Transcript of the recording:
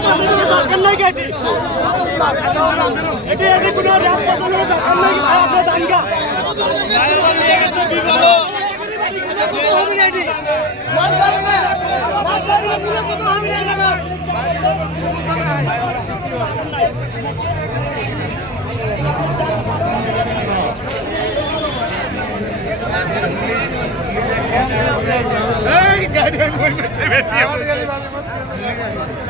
اٿي اٿي کني کي تي اٿي اٿي کني